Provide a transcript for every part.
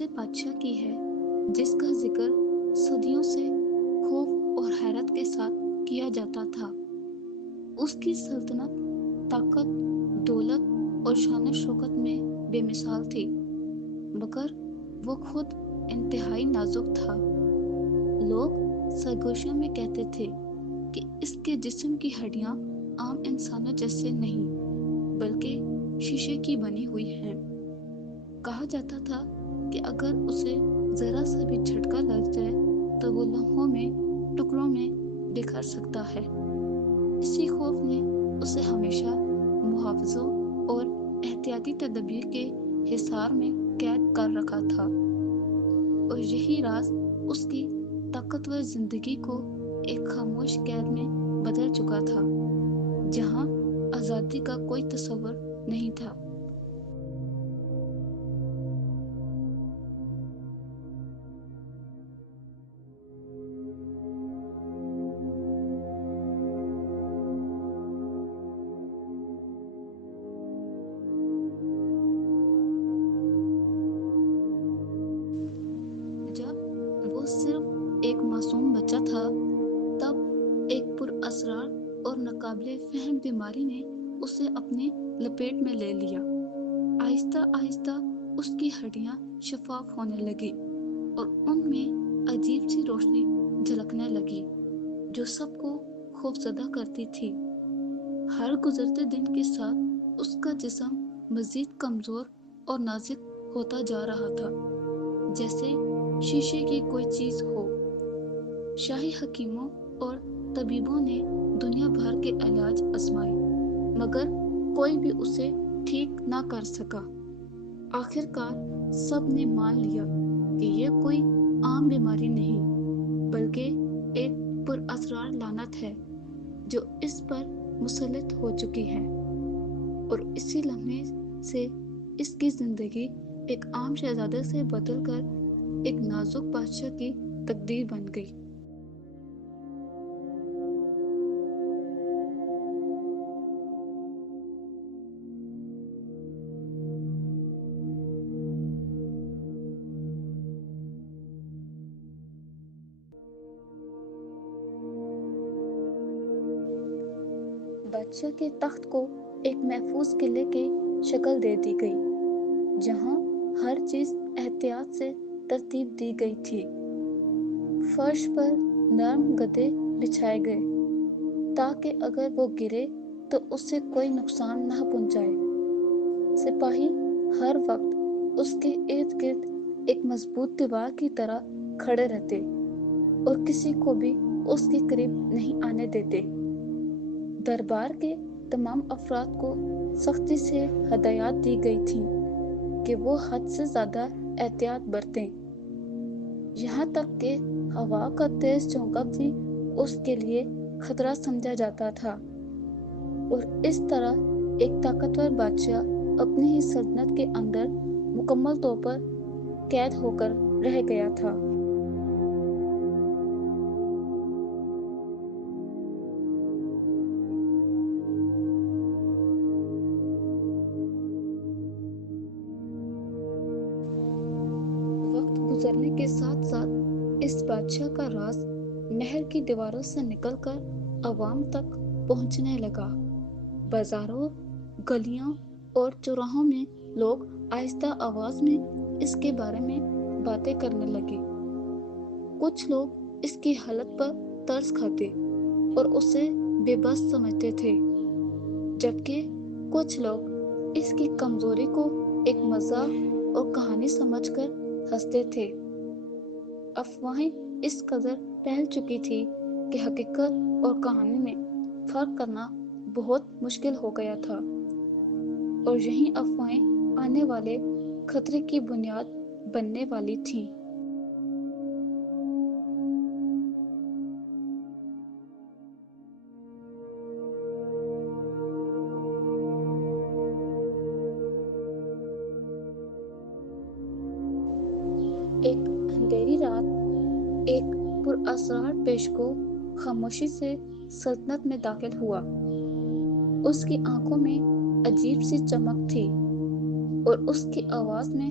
ایسے بادشاہ کی ہے جس کا ذکر صدیوں سے خوف اور حیرت کے ساتھ کیا جاتا تھا۔ اس کی سلطنت طاقت، دولت اور شان و شوکت میں بے مثال تھی، مگر وہ خود انتہائی نازک تھا۔ لوگ سرگوشیوں میں کہتے تھے کہ اس کے جسم کی ہڈیاں عام انسانوں جیسے نہیں بلکہ شیشے کی بنی ہوئی ہیں۔ کہا جاتا تھا کہ اگر اسے ذرا سا بھی جھٹکا لگ جائے تو وہ لمحوں میں ٹکڑوں میں بکھر سکتا ہے۔ اسی خوف نے اسے ہمیشہ محافظوں اور احتیاطی تدابیر کے حصار میں قید کر رکھا تھا، اور یہی راز اس کی طاقتور زندگی کو ایک خاموش قید میں بدل چکا تھا، جہاں آزادی کا کوئی تصور نہیں تھا۔ جب وہ صرف ایک معصوم بچہ تھا، تب ایک پر اسرار اور ناقابل فہم بیماری نے اسے اپنے لپیٹ میں لے لیا۔ آہستہ آہستہ اس کی ہڈیاں شفاف ہونے لگی اور ان میں عجیب سی روشنی جھلکنے لگی جو سب کو خوفزدہ کرتی تھی۔ ہر گزرتے دن کے ساتھ اس کا جسم مزید کمزور اور نازک ہوتا جا رہا تھا، جیسے شیشے کی کوئی چیز ہو۔ شاہی حکیموں اور طبیبوں نے دنیا بھر کے علاج آزمائے، مگر کوئی بھی اسے ٹھیک نہ کر سکا۔ آخرکار سب نے مان لیا کہ یہ کوئی عام بیماری نہیں بلکہ ایک پر اسرار لعنت ہے جو اس پر مسلط ہو چکی ہے، اور اسی لمحے سے اس کی زندگی ایک عام شہزادے سے بدل کر ایک نازک بادشاہ کی تقدیر بن گئی۔ بادشاہ کے تخت کو ایک محفوظ قلعے کی شکل دے دی گئی، جہاں ہر چیز احتیاط سے ترتیب دی گئی تھی۔ فرش پر نرم گدے بچھائے گئے تاکہ اگر وہ گرے تو اسے کوئی نقصان نہ پہنچائے۔ سپاہی ہر وقت اس کے ارد گرد ایک مضبوط دیوار کی طرح کھڑے رہتے اور کسی کو بھی اس کے قریب نہیں آنے دیتے۔ دربار کے تمام افراد کو سختی سے ہدایات دی گئی تھیں کہ وہ حد سے زیادہ احتیاط برتیں، یہاں تک کہ ہوا کا تیز جھونکا بھی اس کے لیے خطرہ سمجھا جاتا تھا۔ اور اس طرح ایک طاقتور بادشاہ اپنی ہی سلطنت کے اندر مکمل طور پر قید ہو کر رہ گیا تھا۔ وقت گزرنے کے ساتھ ساتھ اس بادشاہ کا راز محل کی دیواروں سے نکل کر عوام تک پہنچنے لگا۔ بازاروں، گلیوں اور چوراہوں میں لوگ آہستہ آواز میں اس کے بارے میں باتیں کرنے لگے۔ کچھ لوگ اس کی حالت پر ترس کھاتے اور اسے بے بس سمجھتے تھے، جبکہ کچھ لوگ اس کی کمزوری کو ایک مزاح اور کہانی سمجھ کر ہنستے تھے۔ افواہیں اس قدر پھیل چکی تھی کہ حقیقت اور کہانی میں فرق کرنا بہت مشکل ہو گیا تھا، اور یہی افواہیں آنے والے خطرے کی بنیاد بننے والی تھیں۔ ایک اندھیری رات ایک پر اسرار پیشگو خاموشی سے سلطنت میں داخل ہوا۔ اس کی آنکھوں میں عجیب سی چمک تھی اور اس کی آواز میں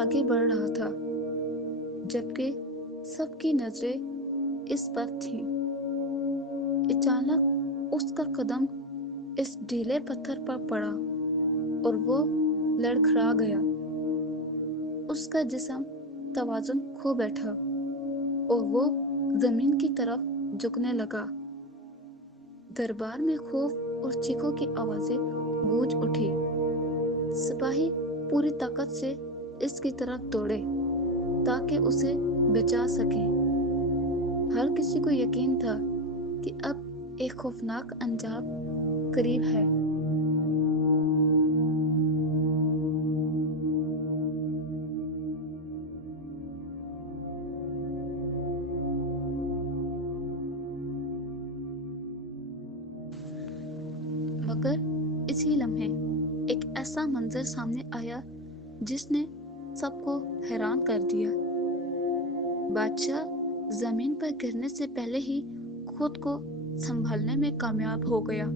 آگے بڑھ رہا تھا، جبکہ سب کی نظریں اس پر تھیں۔ اچانک اس کا قدم اس ڈھیلے پتھر پر پڑا اور وہ لڑکھڑا گیا۔ اس کا جسم توازن کھو بیٹھا اور وہ زمین کی طرف جھکنے لگا۔ دربار میں خوف اور چیخوں کی آوازیں گونج اٹھی۔ سپاہی پوری طاقت سے اس کی طرف دوڑے تاکہ اسے بچا سکیں۔ ہر کسی کو یقین تھا کہ اب ایک خوفناک انجام قریب ہے۔ مگر اسی لمحے ایک ایسا منظر سامنے آیا جس نے سب کو حیران کر دیا۔ بادشاہ زمین پر گرنے سے پہلے ہی خود کو سنبھالنے میں کامیاب ہو گیا۔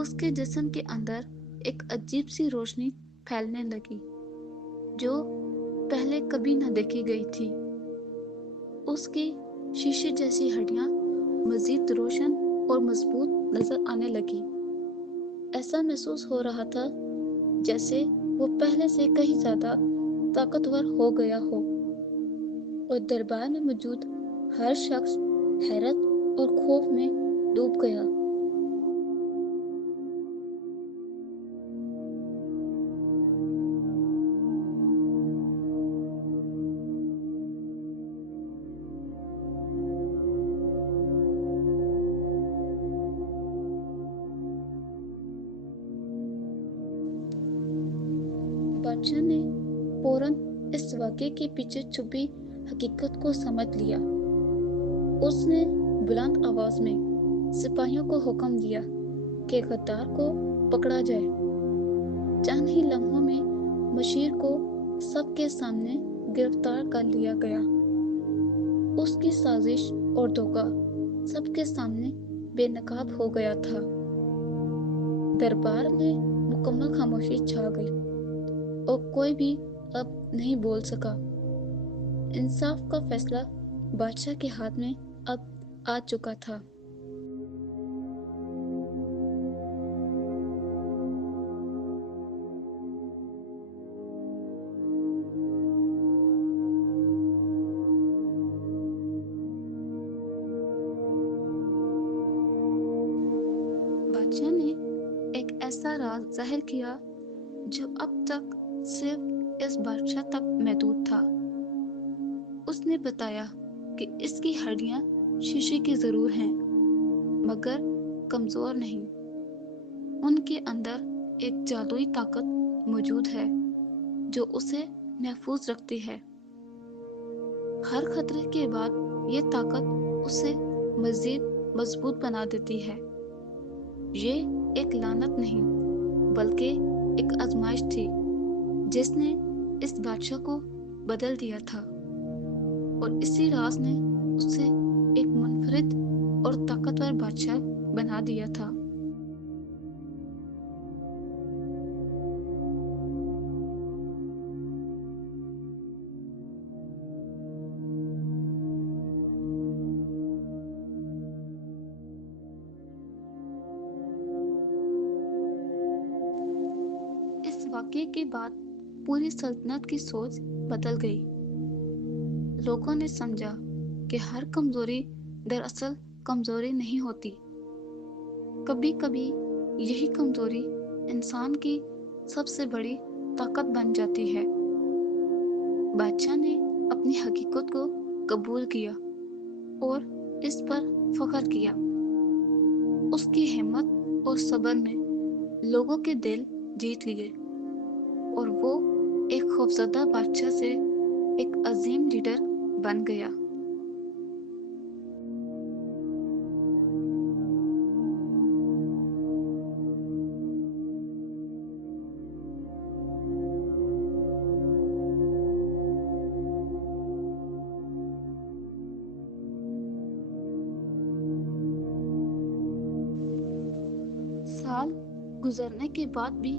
اس کے جسم کے اندر ایک عجیب سی روشنی پھیلنے لگی جو پہلے کبھی نہ دیکھی گئی تھی۔ اس کی شیشے جیسی ہڈیاں مزید روشن اور مضبوط نظر آنے لگی۔ ایسا محسوس ہو رہا تھا جیسے وہ پہلے سے کہیں زیادہ طاقتور ہو گیا ہو، اور دربار میں موجود ہر شخص حیرت اور خوف میں ڈوب گیا۔ بادشاہ نے فوراً اس واقعے کے پیچھے چھپی حقیقت کو سمجھ لیا۔ اس نے بلند آواز میں سپاہیوں کو حکم دیا کہ غدار کو پکڑا جائے۔ چند ہی لمحوں میں مشیر کو سب کے سامنے گرفتار کر لیا گیا۔ اس کی سازش اور دھوکہ سب کے سامنے بے نقاب ہو گیا تھا۔ دربار میں مکمل خاموشی چھا گئی اور کوئی بھی اب نہیں بول سکا۔ انصاف کا فیصلہ بادشاہ کے ہاتھ میں اب آ چکا تھا۔ بادشاہ نے ایک ایسا راز ظاہر کیا جو اب تک صرف اس بادشاہ تک محدود تھا۔ اس نے بتایا کہ اس کی ہڈیاں شیشے کی ضرور ہیں مگر کمزور نہیں۔ ان کے اندر ایک جادوئی طاقت موجود ہے جو اسے محفوظ رکھتی ہے۔ ہر خطرے کے بعد یہ طاقت اسے مزید مضبوط بنا دیتی ہے۔ یہ ایک لعنت نہیں بلکہ ایک آزمائش تھی جس نے اس بادشاہ کو بدل دیا تھا، اور اسی راز نے اسے ایک منفرد اور طاقتور بادشاہ بنا دیا تھا۔ اس واقعے کے بعد پوری سلطنت کی سوچ بدل گئی۔ لوگوں نے سمجھا کہ ہر کمزوری دراصل کمزوری نہیں ہوتی، کبھی کبھی یہی کمزوری انسان کی سب سے بڑی طاقت بن جاتی ہے۔ بادشاہ نے اپنی حقیقت کو قبول کیا اور اس پر فخر کیا۔ اس کی ہمت اور صبر نے لوگوں کے دل جیت لیے، اور وہ ایک خوفزدہ بادشاہ سے ایک عظیم لیڈر بن گیا۔ سال گزرنے کے بعد بھی